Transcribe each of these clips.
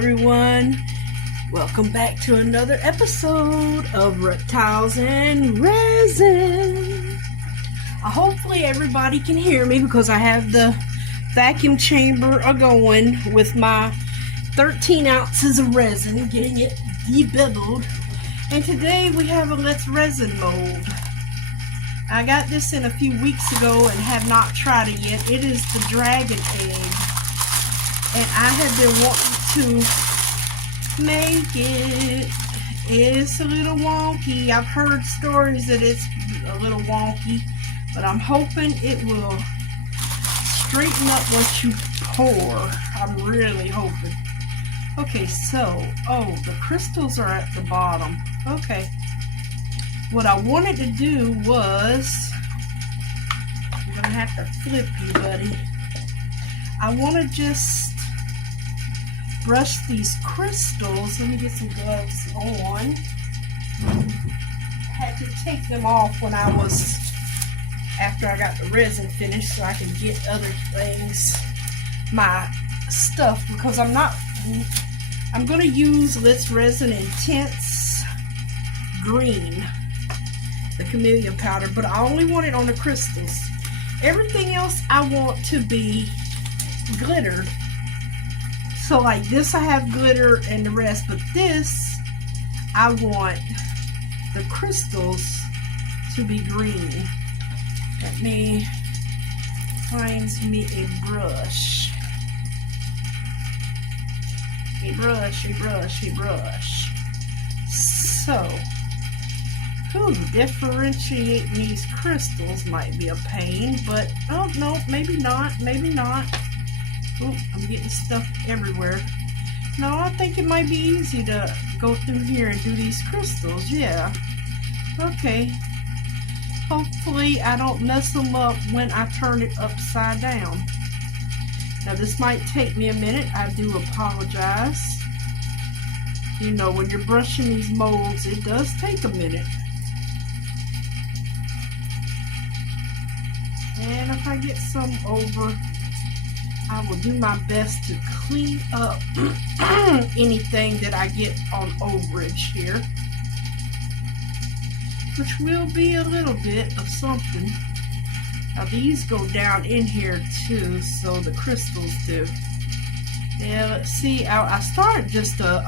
everyone. Welcome back to another episode of Reptiles and Resin. Hopefully everybody can hear me because I have the vacuum chamber going with my 13 ounces of resin, getting it debibbled. And today we have a Let's Resin mold. I got this in a few weeks ago and have not tried it yet. It is the dragon egg. And I have been wanting to make it. It's a little wonky. I've heard stories that it's a little wonky, but I'm hoping it will straighten up once you pour. I'm really hoping. Okay, so, the crystals are at the bottom. Okay. What I wanted to do was, I'm going to have to flip you, buddy. I want to just brush these crystals. Let me get some gloves on. I had to take them off when I was, after I got the resin finished so I could get other things, my stuff, because I'm going to use Let's Resin Intense Green, the chameleon powder, but I only want it on the crystals. Everything else I want to be glittered. So like this I have glitter and the rest, but this I want the crystals to be green. Let me find me a brush. A brush. So, differentiating these crystals might be a pain, but oh no, maybe not. Oh, I'm getting stuff everywhere. No, I think it might be easy to go through here and do these crystals. Yeah. Okay. Hopefully I don't mess them up when I turn it upside down. Now this might take me a minute. I do apologize. You know, when you're brushing these molds, it does take a minute. And if I get some over, I will do my best to clean up anything that I get on overage here, which will be a little bit of something. Now these go down in here too, so the crystals do. Yeah, let's see, I started just to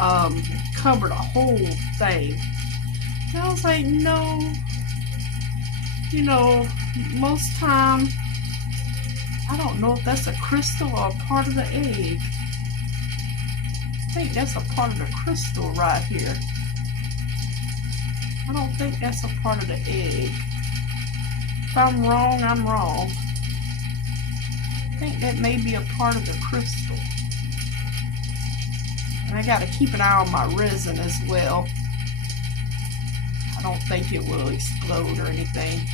cover the whole thing. And I was like, no, you know, most time, I don't know if that's a crystal or a part of the egg. I think that's a part of the crystal right here. I don't think that's a part of the egg. If I'm wrong, I'm wrong. I think that may be a part of the crystal. And I gotta keep an eye on my resin as well. I don't think it will explode or anything.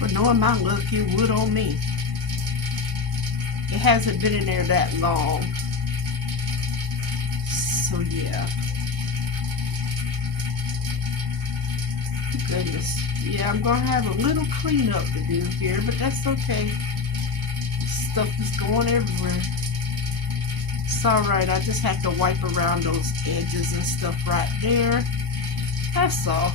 But knowing my luck, it would on me. It hasn't been in there that long. So yeah. Goodness. Yeah, I'm going to have a little cleanup to do here, but that's okay. Stuff is going everywhere. It's alright, I just have to wipe around those edges and stuff right there. That's all.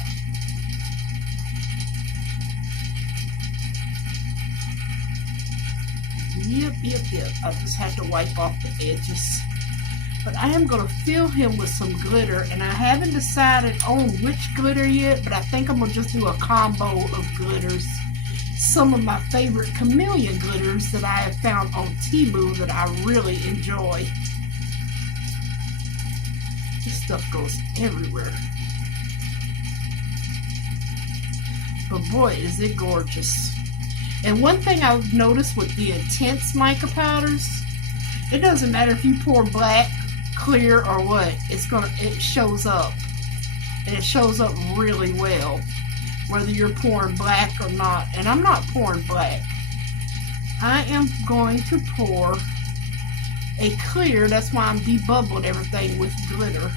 Yep. I just have to wipe off the edges. But I am going to fill him with some glitter, and I haven't decided on which glitter yet, but I think I'm going to just do a combo of glitters. Some of my favorite chameleon glitters that I have found on Temu that I really enjoy. This stuff goes everywhere. But boy, is it gorgeous. And one thing I've noticed with the intense mica powders, it doesn't matter if you pour black, clear, or what, it shows up. And it shows up really well, whether you're pouring black or not. And I'm not pouring black. I am going to pour a clear. That's why I'm debubbling everything with glitter.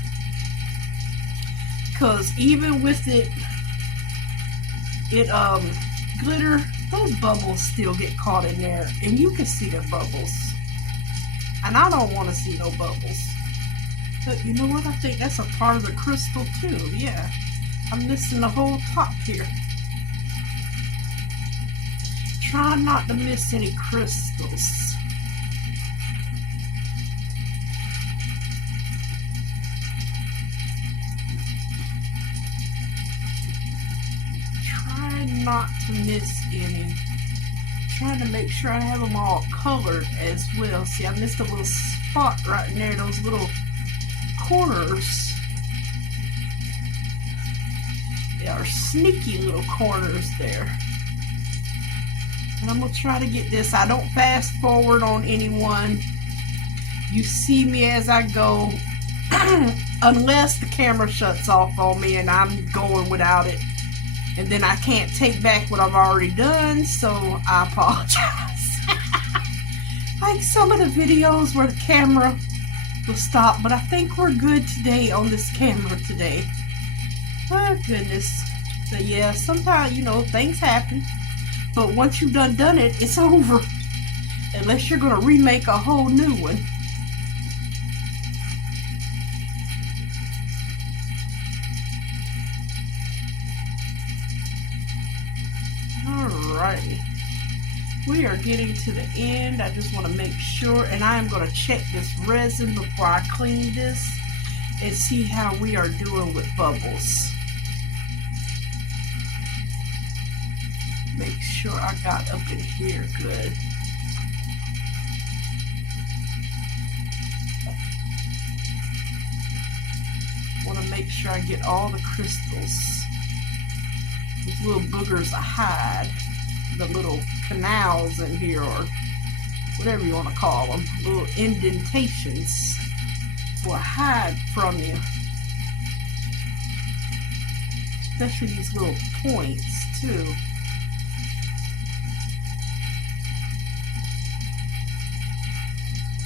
Because even with it glitter, those bubbles still get caught in there, and you can see the bubbles, and I don't want to see no bubbles. But you know what? I think that's a part of the crystal too. Yeah. I'm missing the whole top here. Try not to miss any crystals. Try not to miss any. Trying to make sure I have them all colored as well. See, I missed a little spot right in there, those little corners. They are sneaky little corners there. And I'm going to try to get this. I don't fast forward on anyone. You see me as I go. Unless the camera shuts off on me and I'm going without it. And then I can't take back what I've already done. So I apologize. Like some of the videos where the camera will stop. But I think we're good today on this camera today. Oh goodness. So yeah, sometimes, you know, things happen. But once you've done it, it's over. Unless you're going to remake a whole new one. Alrighty. We are getting to the end. I just want to make sure. And I am going to check this resin before I clean this. And see how we are doing with bubbles. Make sure I got up in here good. Want to make sure I get all the crystals. These little boogers I hide. The little canals in here, or whatever you want to call them. Little indentations will hide from you. Especially these little points too.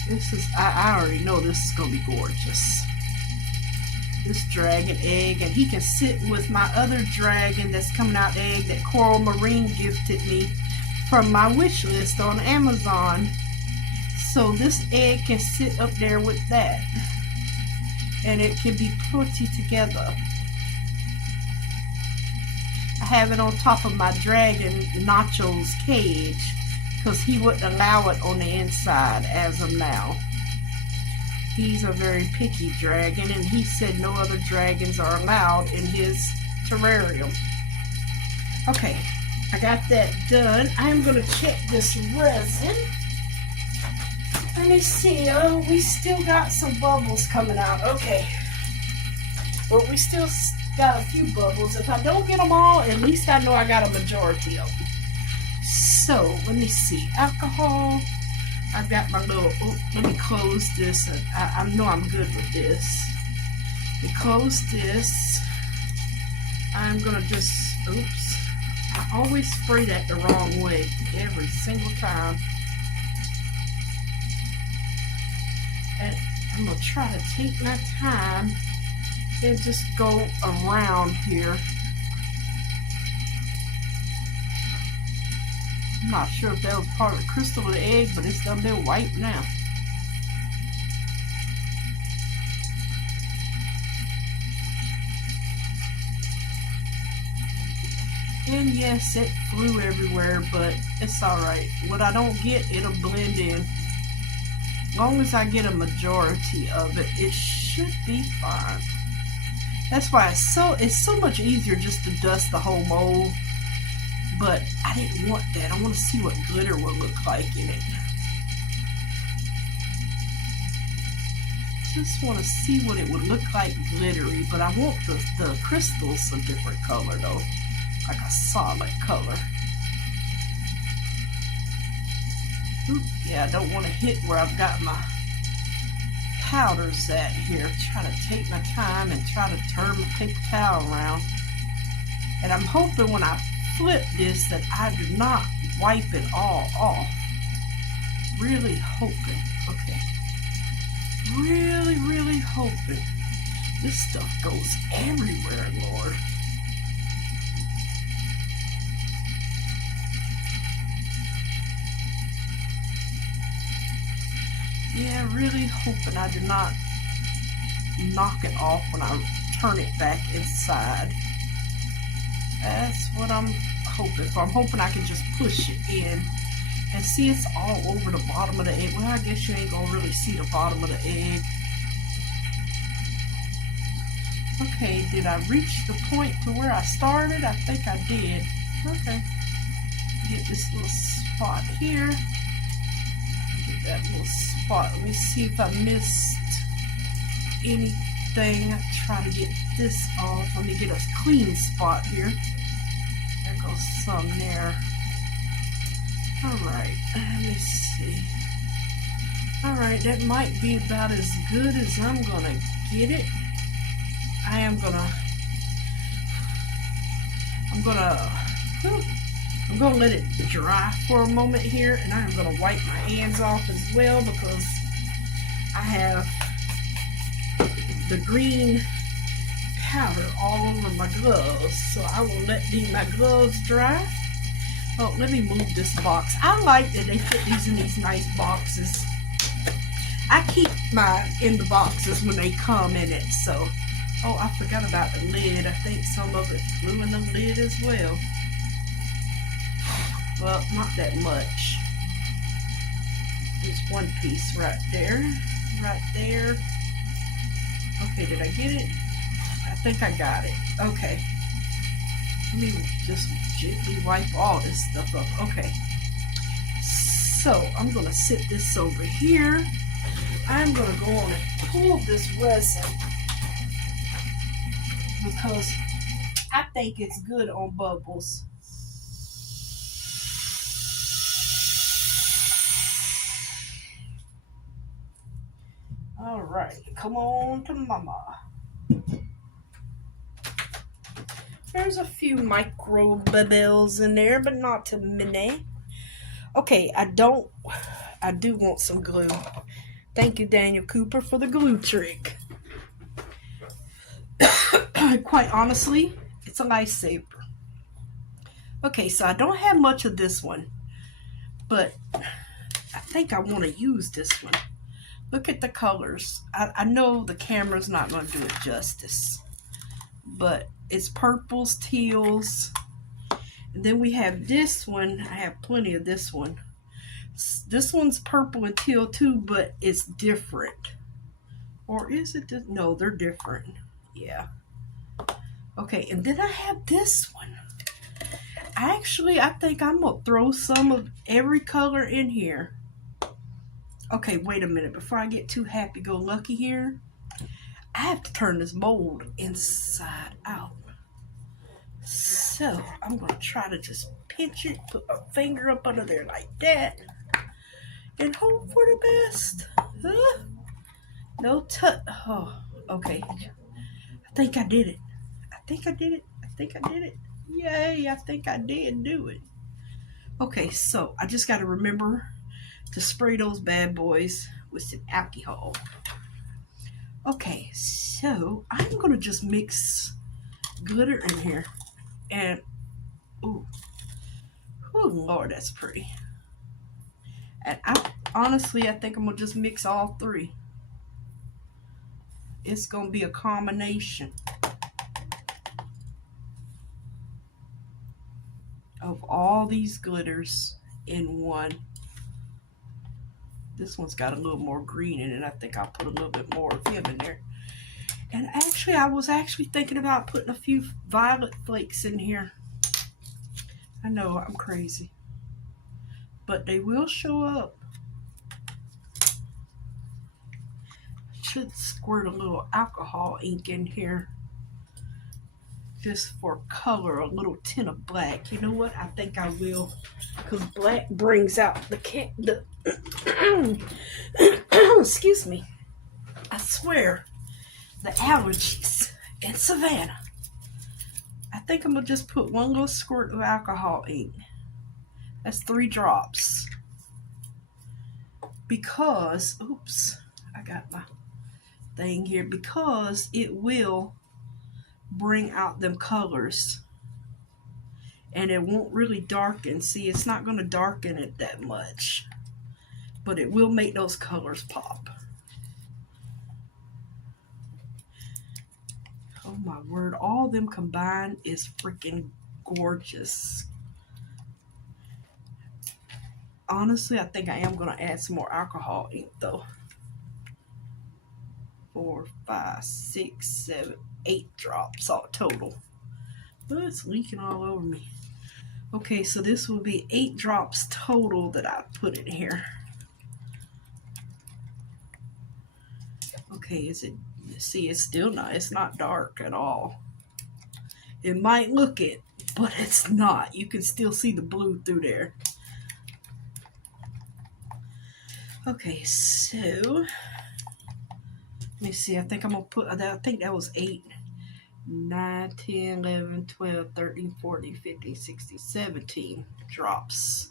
This is, I already know this is going to be gorgeous. This dragon egg, and he can sit with my other dragon that's coming out the egg that Coral Marine gifted me from my wish list on Amazon. So this egg can sit up there with that. And it can be put together. I have it on top of my dragon Nacho's cage. Because he wouldn't allow it on the inside as of now. He's a very picky dragon, and he said no other dragons are allowed in his terrarium. Okay, I got that done. I'm going to check this resin. Let me see. Oh, we still got some bubbles coming out. Okay. But we still got a few bubbles. If I don't get them all, at least I know I got a majority of them. So, let me see. Alcohol. I've got my little, oh, let me close this. I know I'm good with this. We close this. I'm going to just, oops. I always spray that the wrong way every single time. And I'm going to try to take my time and just go around here. I'm not sure if that was part of the crystal of the egg, but it's done been white now. And yes, it flew everywhere, but it's alright. What I don't get, it'll blend in. As long as I get a majority of it, it should be fine. That's why it's so much easier just to dust the whole mold. But I didn't want that. I want to see what glitter will look like in it. Just want to see what it would look like glittery. But I want the crystals a different color though. Like a solid color. Oop, yeah, I don't want to hit where I've got my powders at here. Try to take my time and try to turn the paper towel around. And I'm hoping when I flip this that I do not wipe it all off. Really hoping. Okay. Really hoping. This stuff goes everywhere, Lord. Yeah, really hoping I do not knock it off when I turn it back inside. That's what I'm hoping for. I'm hoping I can just push it in. And see, it's all over the bottom of the egg. Well, I guess you ain't gonna really see the bottom of the egg. Okay, did I reach the point to where I started? I think I did. Okay. Get this little spot here. Get that little spot. Let me see if I missed anything. Try to get this off. Let me get a clean spot here. There goes some there. Alright, let me see. Alright, that might be about as good as I'm gonna get it. I'm gonna let it dry for a moment here, and I'm gonna wipe my hands off as well because I have the green powder all over my gloves. So I will let my gloves dry. Oh, let me move this box. I like that they put these in these nice boxes. I keep mine in the boxes when they come in it. So, oh, I forgot about the lid. I think some of it flew in the lid as well. Well, not that much. There's one piece right there. Right there. Okay, did I get it? I think I got it. Okay. Let me just gently wipe all this stuff up. Okay. So, I'm going to sit this over here. I'm going to go on and pull this resin because I think it's good on bubbles. All right, come on to mama. There's a few micro bubbles in there, but not too many. Okay, I do want some glue. Thank you, Daniel Cooper, for the glue trick. Quite honestly, it's a lifesaver. Okay, so I don't have much of this one, but I think I want to use this one. Look at the colors. I know the camera's not going to do it justice, but it's purples, teals, and then we have this one. I have plenty of this one. This one's purple and teal too, but it's different. Or is it? No, they're different. Yeah. Okay, and then I have this one. I think I'm going to throw some of every color in here. Okay, wait a minute. Before I get too happy-go-lucky here, I have to turn this mold inside out. So, I'm going to try to just pinch it, put my finger up under there like that, and hope for the best. No touch. Oh, okay. I think I did it. Yay, I think I did do it. Okay, so I just got to remember to spray those bad boys with some alcohol. Okay, so I'm going to just mix glitter in here. And, oh Lord, that's pretty. And I think I'm going to just mix all three. It's going to be a combination of all these glitters in one. This one's got a little more green in it. I think I'll put a little bit more of him in there. And actually, I was thinking about putting a few violet flakes in here. I know, I'm crazy. But they will show up. Should squirt a little alcohol ink in here. Just for color, a little tint of black. You know what? I think I will. Because black brings out the excuse me. I swear, the allergies in Savannah. I think I'm going to just put one little squirt of alcohol ink. That's 3 drops. Because, oops, I got my thing here. Because it will bring out them colors. And it won't really darken. See, it's not going to darken it that much. But it will make those colors pop. Oh my word, all of them combined is freaking gorgeous. Honestly, I think I am going to add some more alcohol ink though. 4, 5, 6, 7, 8 drops all total. But it's leaking all over me. Okay, so this will be 8 drops total that I put in here. Okay, is it? See, it's still not. It's not dark at all. It might look it, but it's not. You can still see the blue through there. Okay, so let me see. I think I'm gonna put. I think that was 8, 9, 10, 11, 12, 13, 14, 15, 16, 17 drops.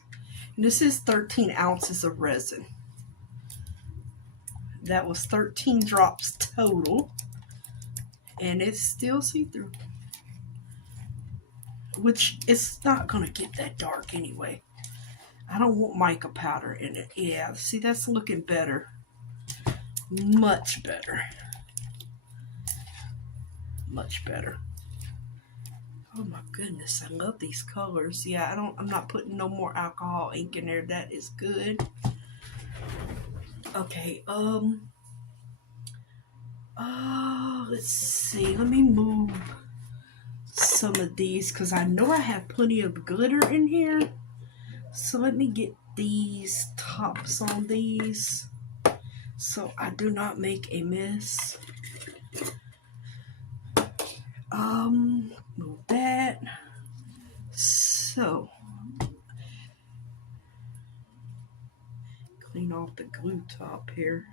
And this is 13 ounces of resin. That was 13 drops total. And it's still see-through. Which it's not going to get that dark anyway. I don't want mica powder in it. Yeah, see, that's looking better. Much better. Much better. Oh my goodness, I love these colors. Yeah, I'm not putting no more alcohol ink in there. That is good. Okay, let's see. Let me move some of these because I know I have plenty of glitter in here. So let me get these tops on these so I do not make a mess. Move that. So clean off the glue top here.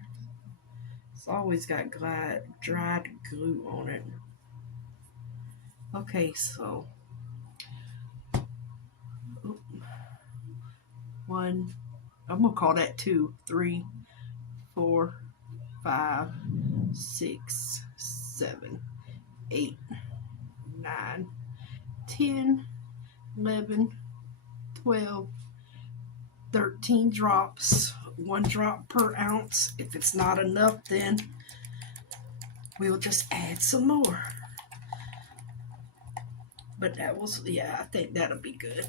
It's always got dried glue on it. Okay, so 1, I'm gonna call that 2, 3, 4, 5, 6, 7, 8, 9, 10, 11, 12, 13 drops, 1 drop per ounce. If it's not enough, then we'll just add some more. But that was, yeah, I think that'll be good.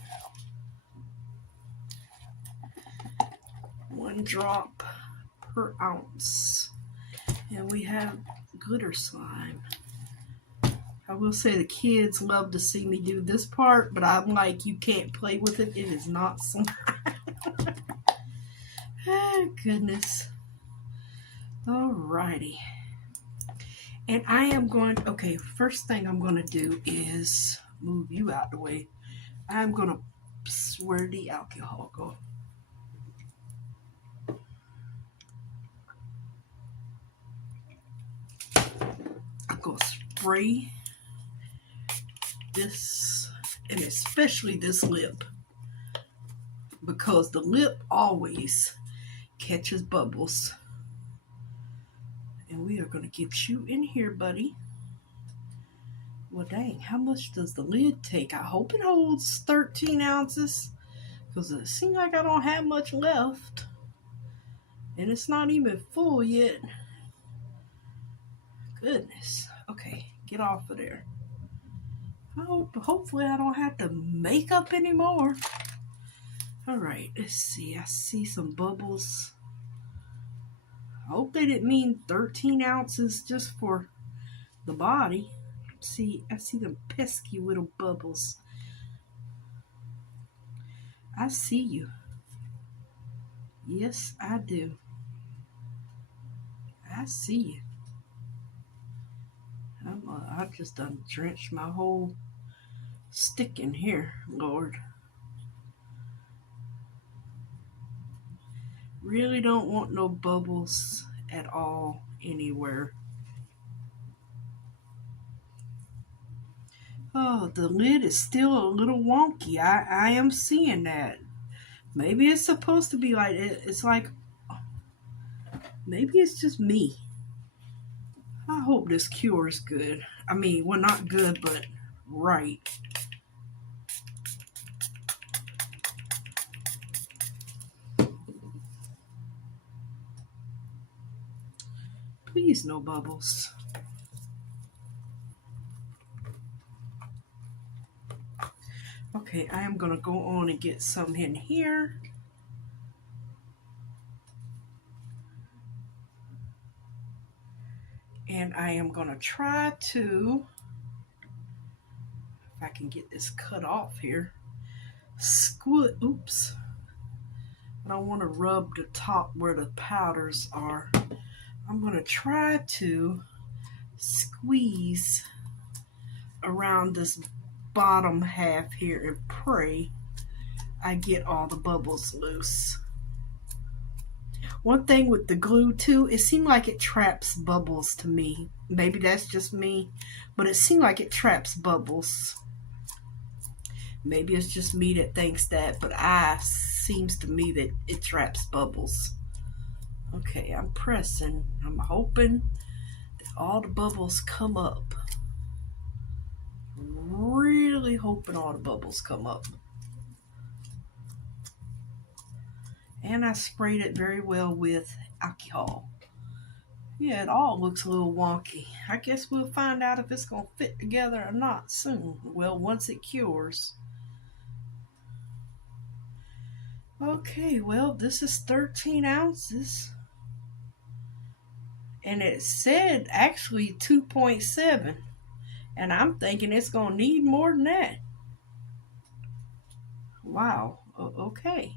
1 drop per ounce. And we have glitter slime. I will say the kids love to see me do this part, but I'm like, you can't play with it. It is not slime. Oh, goodness. Alrighty. And I am going, okay, first thing I'm going to do is move you out the way. I'm going to, where the alcohol go? I'm going to spray this, and especially this lip, because the lip always catches bubbles. And we are going to get you in here, buddy. Well, dang, how much does the lid take? I hope it holds 13 ounces, because it seems like I don't have much left. And it's not even full yet. Goodness. Okay, get off of there. Hopefully I don't have to make up anymore. Alright, let's see. I see some bubbles. I hope they didn't mean 13 ounces just for the body. See, I see them pesky little bubbles. I see you. Yes, I do. I see you. I just done drenched my whole stick in here, Lord. Really don't want no bubbles at all anywhere. Oh, the lid is still a little wonky. I am seeing that. Maybe it's supposed to be like, it's like, maybe it's just me. I hope this cure is good. I mean, well, not good, but right. Please, no bubbles. Okay, I am going to go on and get some in here. And I am going to try to, if I can get this cut off here, oops. I don't want to rub the top where the powders are. I'm going to try to squeeze around this bottom half here and pray I get all the bubbles loose. One thing with the glue too, it seemed like it traps bubbles to me. Maybe that's just me, but it seemed like it traps bubbles. Maybe it's just me that thinks that, but seems to me that it traps bubbles. Okay, I'm pressing. I'm hoping that all the bubbles come up. Really hoping all the bubbles come up. And I sprayed it very well with alcohol. Yeah, it all looks a little wonky. I guess we'll find out if it's going to fit together or not soon. Well, once it cures. Okay, well, this is 13 ounces. And it said actually 2.7. And I'm thinking it's going to need more than that. Wow. Okay.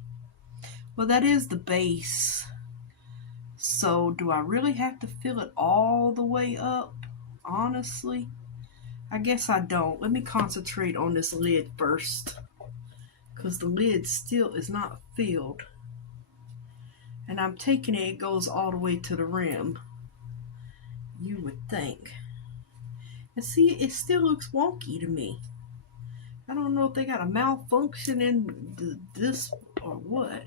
Well, that is the base. So do I really have to fill it all the way up? Honestly, I guess I don't. Let me concentrate on this lid first, because the lid still is not filled. And I'm taking it goes all the way to the rim. You would think. And see, it still looks wonky to me. I don't know if they got a malfunction in this or what.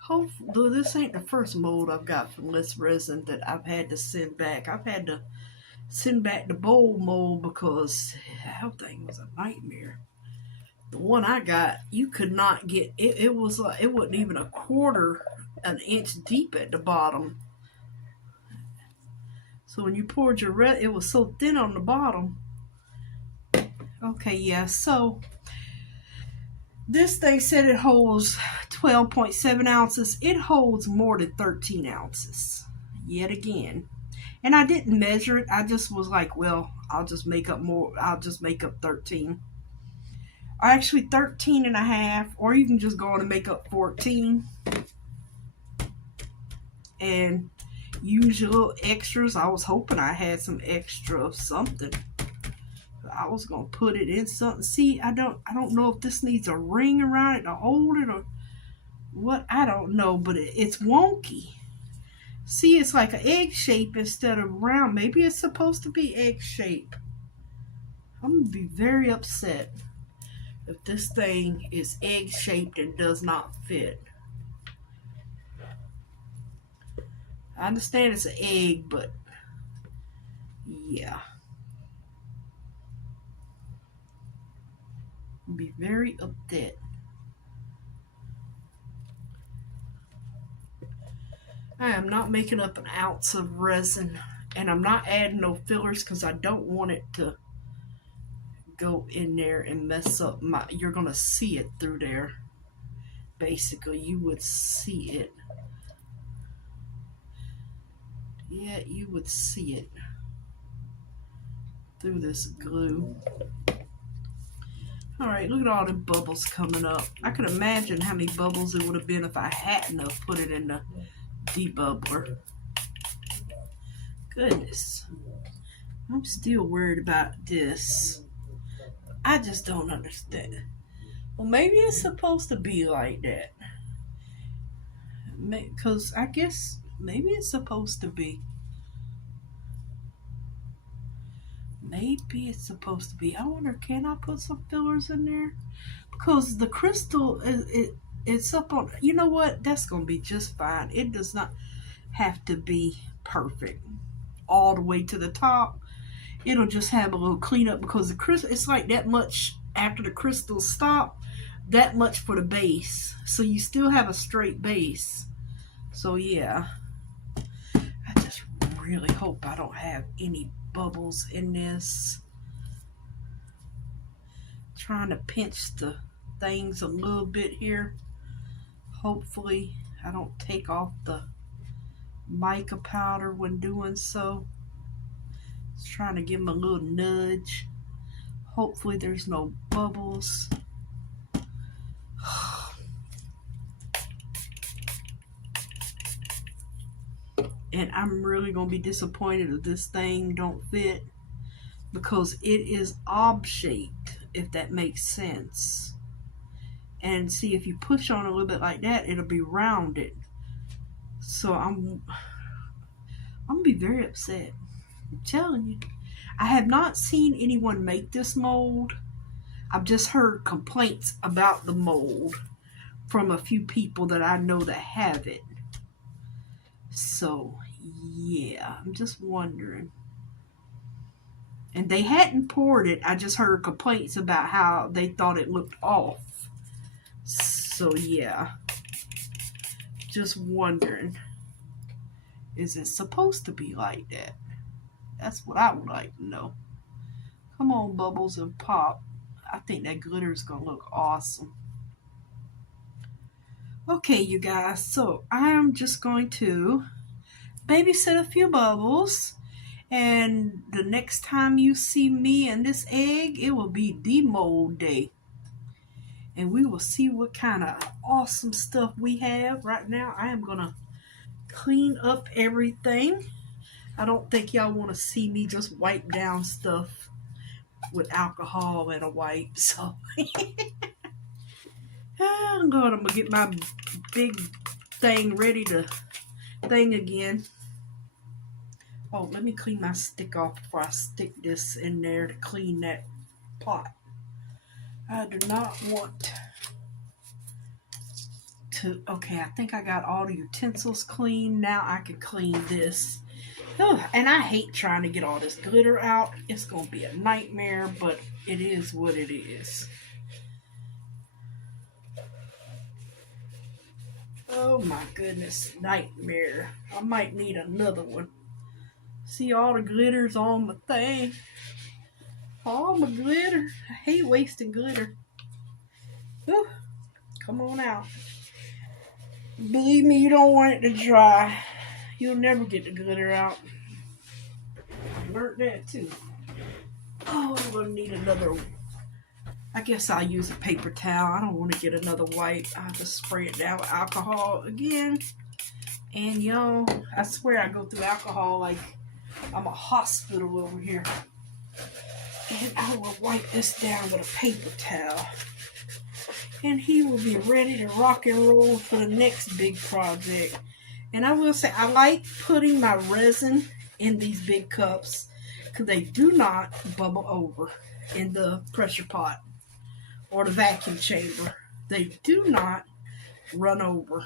Hopefully, this ain't the first mold I've got from this resin that I've had to send back. I've had to send back the bowl mold because that thing was a nightmare. The one I got, you could not get it. It was like it wasn't even an inch deep at the bottom. So when you poured your resin, it was so thin on the bottom. Okay, yeah. So this thing said it holds 12.7 ounces. It holds more than 13 ounces. Yet again. And I didn't measure it. I just was like, well, I'll just make up more. I'll just make up 13. Or actually 13 and a half. Or you can just go on and make up 14. And use your little extras. I was hoping I had some extra of something. I was gonna put it in something. See, I don't know if this needs a ring around it to hold it or what. I don't know, but it's wonky. See, it's like an egg shape instead of round. Maybe it's supposed to be egg shape. I'm gonna be very upset if this thing is egg shaped and does not fit. I understand it's an egg, but yeah. Be very upset. I am not making up an ounce of resin, and I'm not adding no fillers because I don't want it to go in there and mess up you're gonna see it through there. Basically, you would see it. Yeah, you would see it through this glue. Alright, look at all the bubbles coming up. I can imagine how many bubbles it would have been if I hadn't have put it in the debubbler. Goodness. I'm still worried about this. I just don't understand. Well, maybe it's supposed to be like that. Because I guess maybe it's supposed to be. Maybe it's supposed to be. I wonder, can I put some fillers in there? Because the crystal, it's up on, you know what? That's going to be just fine. It does not have to be perfect all the way to the top. It'll just have a little cleanup because the crystal, it's like that much after the crystals stop, that much for the base. So you still have a straight base. So yeah. I just really hope I don't have any bubbles in this. trying to pinch the things a little bit here. Hopefully I don't take off the mica powder when doing so. Just trying to give them a little nudge. Hopefully there's no bubbles. And I'm really going to be disappointed if this thing don't fit, because it is ob-shaped, if that makes sense. And see, if you push on a little bit like that, it'll be rounded. So I'm going to be very upset. I'm telling you. I have not seen anyone make this mold. I've just heard complaints about the mold from a few people that I know that have it. So, yeah, I'm just wondering. And they hadn't poured it. I just heard complaints about how they thought it looked off. So, yeah. Just wondering. Is it supposed to be like that? That's what I would like to know. Come on, bubbles, and pop. I think that glitter is going to look awesome. Okay, you guys. So, I'm just going to babysit a few bubbles. And the next time you see me and this egg, it will be demold day. And we will see what kind of awesome stuff we have. Right now, I am going to clean up everything. I don't think y'all want to see me just wipe down stuff with alcohol and a wipe. So, I'm going to get my big thing ready to thing again. Oh, let me clean my stick off before I stick this in there to clean that pot. I do not want to... Okay, I think I got all the utensils clean. Now I can clean this. Oh, and I hate trying to get all this glitter out. It's going to be a nightmare, but it is what it is. Oh my goodness, nightmare. I might need another one. See all the glitters on my thing. All my glitter. I hate wasting glitter. Whew. Come on out. Believe me, you don't want it to dry. You'll never get the glitter out. I learned that too. Oh, I'm going to need another one. I guess I'll use a paper towel. I don't want to get another wipe. I'll just spray it down with alcohol again. And y'all, I swear I go through alcohol like I'm a hospital over here. And I will wipe this down with a paper towel. And he will be ready to rock and roll for the next big project. And I will say, I like putting my resin in these big cups because they do not bubble over in the pressure pot or the vacuum chamber. They do not run over.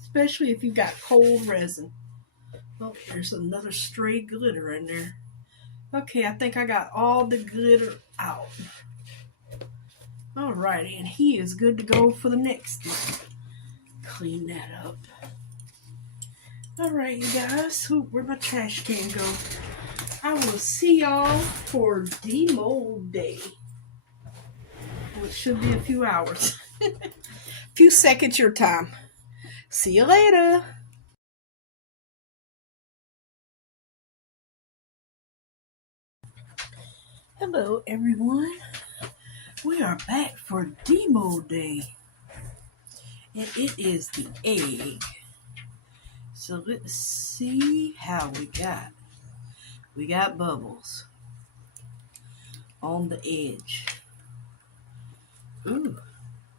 Especially if you got cold resin. Oh, there's another stray glitter in there. Okay, I think I got all the glitter out. Alrighty, and he is good to go for the next one. Clean that up. Alright, you guys. Where'd my trash can go? I will see y'all for demold day. Well, it should be a few hours. Few seconds your time. See you later. Hello, everyone. We are back for demo day. And it is the egg. So let's see how we got. We got bubbles on the edge. Ooh,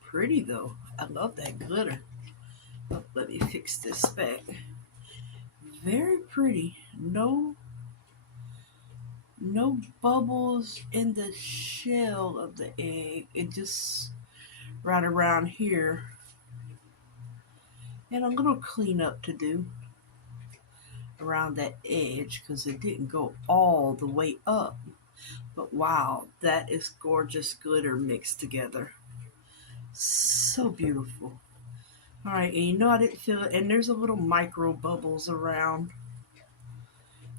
pretty though. I love that glitter. Oh, let me fix this back. Very pretty. No bubbles in the shell of the egg. It just right around here. And a little cleanup to do around that edge because it didn't go all the way up. But wow, that is gorgeous glitter mixed together. So beautiful. Alright, and you know I didn't feel it. And there's a little micro bubbles around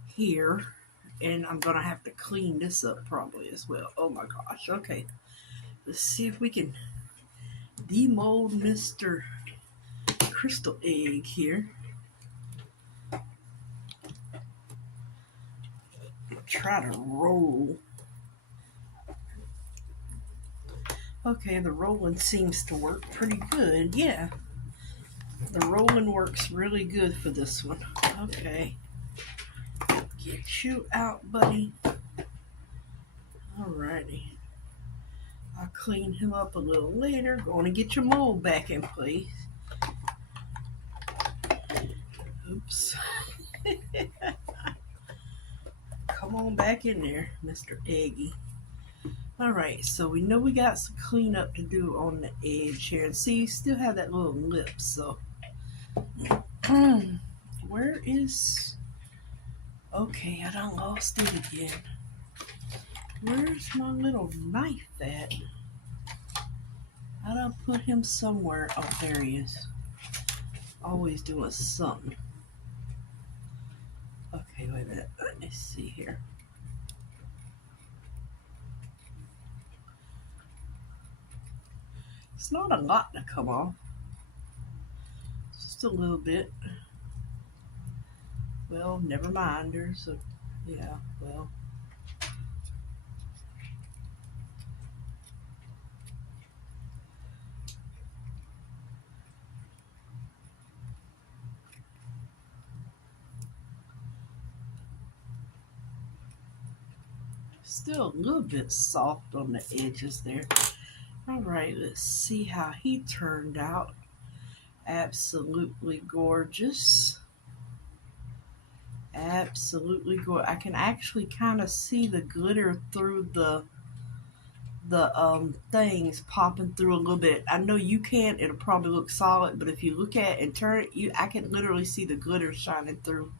here. And I'm gonna have to clean this up probably as well. Oh my gosh. Okay. Let's see if we can demold Mr. Crystal Egg here. Try to roll. Okay, the rolling seems to work pretty good. Yeah, the rolling works really good for this one. Okay, get you out, buddy. Alrighty. I'll clean him up a little later. Going to get your mold back in place. Oops. Come on back in there, Mr. Eggy. Alright, so we know we got some cleanup to do on the edge here. And see, you still have that little lip, so. Where is... Okay, I done lost it again. Where's my little knife at? I done put him somewhere. Oh, there he is. Always doing something. Okay, wait a minute. Let me see here. It's not a lot to come off. Just a little bit. Well, never mind. There's a... Yeah, well... Still a little bit soft on the edges there. Alright, let's see how he turned out. Absolutely gorgeous. Absolutely gorgeous. I can actually kind of see the glitter through the things popping through a little bit. I know you can't, it'll probably look solid, but if you look at it and turn it, I can literally see the glitter shining through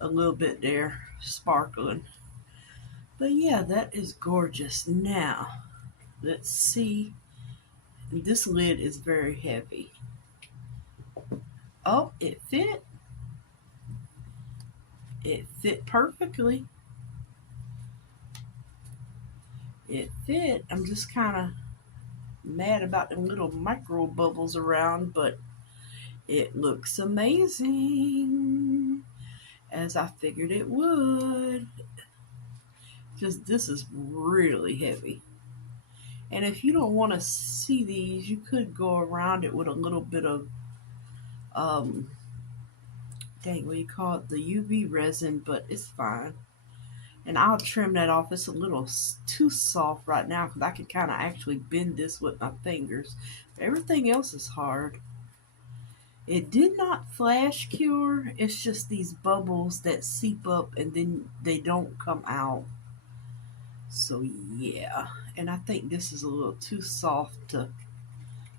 a little bit there, sparkling. But yeah, that is gorgeous. Now, let's see. This lid is very heavy. Oh, it fit. It fit perfectly. It fit. I'm just kind of mad about the little micro bubbles around, but it looks amazing, as I figured it would. Just this is really heavy. And if you don't want to see these, you could go around it with a little bit of what do you call it, the UV resin, but it's fine. And I'll trim that off. It's a little too soft right now because I can kind of actually bend this with my fingers. Everything else is hard. It did not flash cure. It's just these bubbles that seep up and then they don't come out. So yeah, and I think this is a little too soft to,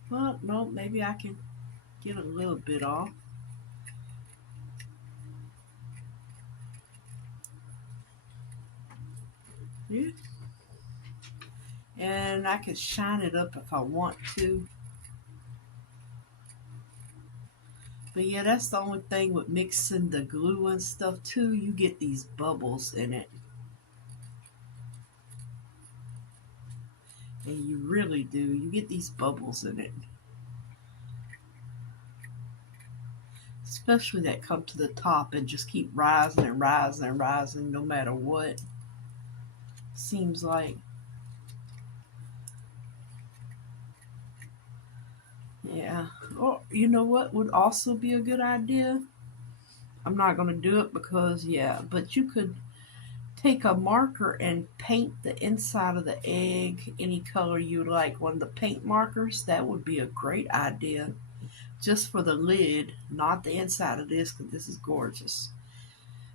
well, no, maybe I can get a little bit off. Yeah. And I can shine it up if I want to. But yeah, that's the only thing with mixing the glue and stuff too. You get these bubbles in it. And you really do. You get these bubbles in it. Especially that come to the top and just keep rising and rising and rising no matter what. Seems like. Yeah. Or you know what would also be a good idea? I'm not going to do it because, yeah, but you could take a marker and paint the inside of the egg any color you like. One of the paint markers, that would be a great idea. Just for the lid, not the inside of this, because this is gorgeous.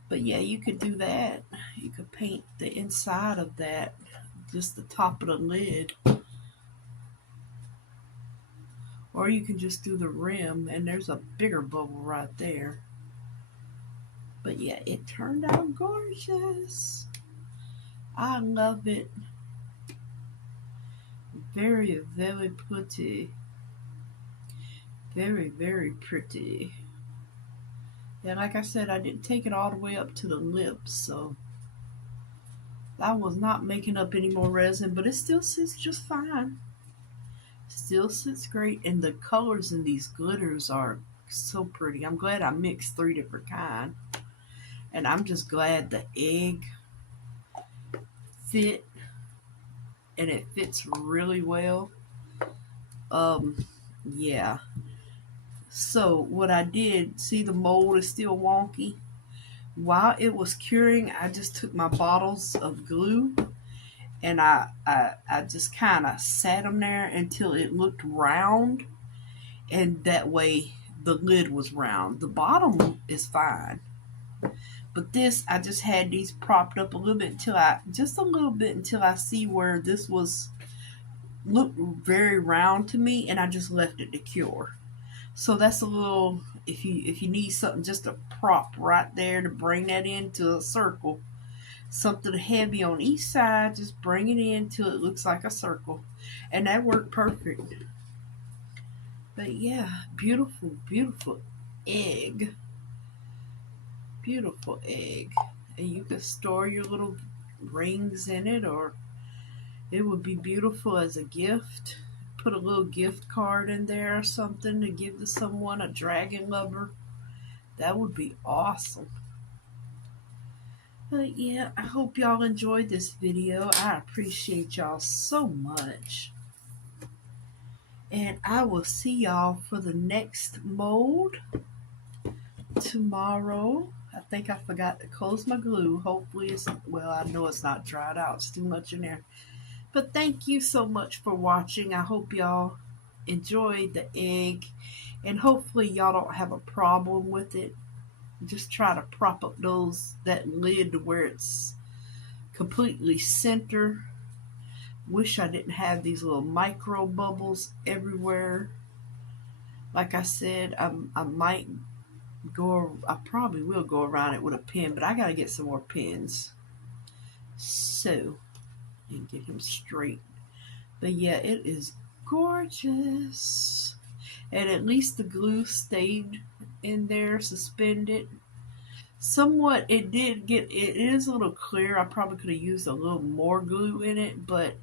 But yeah, you could do that. You could paint the inside of that, just the top of the lid. Or you can just do the rim, and there's a bigger bubble right there. But yeah, it turned out gorgeous. I love it. Very, very pretty. Very, very pretty. Yeah, like I said, I didn't take it all the way up to the lips, so I was not making up any more resin, but it still sits just fine. Still sits great, and the colors in these glitters are so pretty. I'm glad I mixed 3 different kinds, and I'm just glad the egg fit, and it fits really well. Yeah. So what I did, see the mold is still wonky. While it was curing, I just took my bottles of glue and I just kind of sat them there until it looked round, and that way the lid was round. The bottom is fine, but this I just had these propped up a little bit until I see where this was looked very round to me, and I just left it to cure. So that's a little, if you need something just a prop right there to bring that into a circle, something heavy on each side, just bring it in till it looks like a circle, and that worked perfect. But yeah, beautiful, beautiful egg, beautiful egg, and you can store your little rings in it, or it would be beautiful as a gift. Put a little gift card in there or something to give to someone, a dragon lover. That would be awesome. But yeah, I hope y'all enjoyed this video. I appreciate y'all so much. And I will see y'all for the next mold tomorrow. I think I forgot to close my glue. Hopefully it's, well, I know it's not dried out. It's too much in there. But thank you so much for watching. I hope y'all enjoyed the egg, and hopefully y'all don't have a problem with it. Just try to prop up that lid to where it's completely center. Wish I didn't have these little micro bubbles everywhere. Like I said, I probably will go around it with a pin, but I gotta get some more pins. So, and get him straight. But yeah, it is gorgeous. And at least the glue stayed in there, suspended. Somewhat, it is a little clear. I probably could have used a little more glue in it, but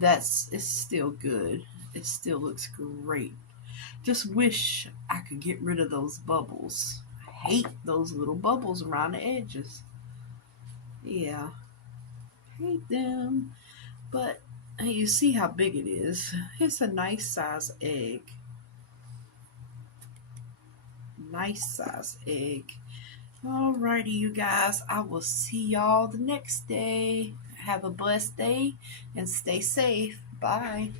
it's still good. It still looks great. Just wish I could get rid of those bubbles. I hate those little bubbles around the edges. Yeah, hate them. But you see how big it is. It's a nice size egg. Nice size egg. Alrighty, you guys. I will see y'all the next day. Have a blessed day and stay safe. Bye.